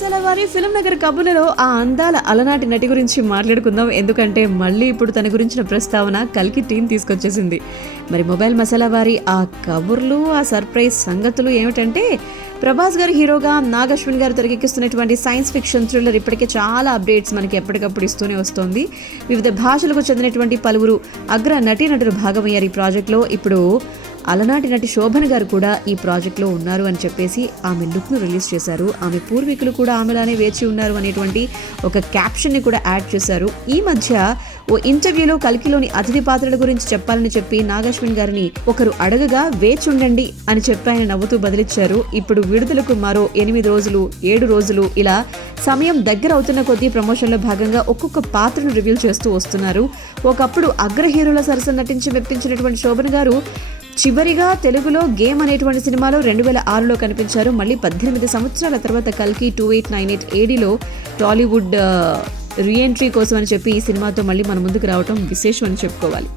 మసాలా వారి ఫిల్మ్ నగర్ కబుర్లలో ఆ అందాల అలనాటి నటి గురించి మాట్లాడుకుందాం. ఎందుకంటే మళ్ళీ ఇప్పుడు తన గురించిన ప్రస్తావన కల్కి టీం తీసుకొచ్చేసింది. మరి మొబైల్ మసాలా వారి ఆ కబుర్లు, ఆ సర్ప్రైజ్ సంగతులు ఏమిటంటే, ప్రభాస్ గారు హీరోగా నాగ్ అశ్విన్ గారు తెరకెక్కిస్తున్నటువంటి సైన్స్ ఫిక్షన్ థ్రిల్లర్ ఇప్పటికే చాలా అప్డేట్స్ మనకి ఎప్పటికప్పుడు ఇస్తూనే వస్తోంది. వివిధ భాషలకు చెందినటువంటి పలువురు అగ్ర నటీనటులు భాగమయ్యారు ఈ ప్రాజెక్ట్లో. ఇప్పుడు అలనాటి నటి శోభన్ గారు కూడా ఈ ప్రాజెక్ట్లో ఉన్నారు అని చెప్పేసి ఆమె లుక్ను రిలీజ్ చేశారు. ఆమె పూర్వీకులు కూడా ఆమెలానే వేచి ఉన్నారు అనేటువంటి ఒక క్యాప్షన్ని కూడా యాడ్ చేశారు. ఈ మధ్య ఓ ఇంటర్వ్యూలో కల్కిలోని అతిథి పాత్రల గురించి చెప్పాలని చెప్పి నాగశ్విన్ గారిని ఒకరు అడగగా వేచి ఉండండి అని చెప్పి ఆయన నవ్వుతూ బదిలిచ్చారు. ఇప్పుడు విడుదలకు మరో 8 రోజులు 7 రోజులు ఇలా సమయం దగ్గర అవుతున్న కొద్దీ ప్రమోషన్లో భాగంగా ఒక్కొక్క పాత్రను రివీల్ చేస్తూ వస్తున్నారు. ఒకప్పుడు అగ్ర హీరోల సరసన నటించి మెప్పించినటువంటి శోభన్ గారు చివరిగా తెలుగులో గేమ్ అనేటువంటి సినిమాలో 2006లో కనిపించారు. మళ్ళీ 18 సంవత్సరాల తర్వాత కల్కి 2898 ADలో టాలీవుడ్ రీఎంట్రీ కోసం అని చెప్పి ఈ సినిమాతో మళ్ళీ మన ముందుకు రావడం విశేషం అని చెప్పుకోవాలి.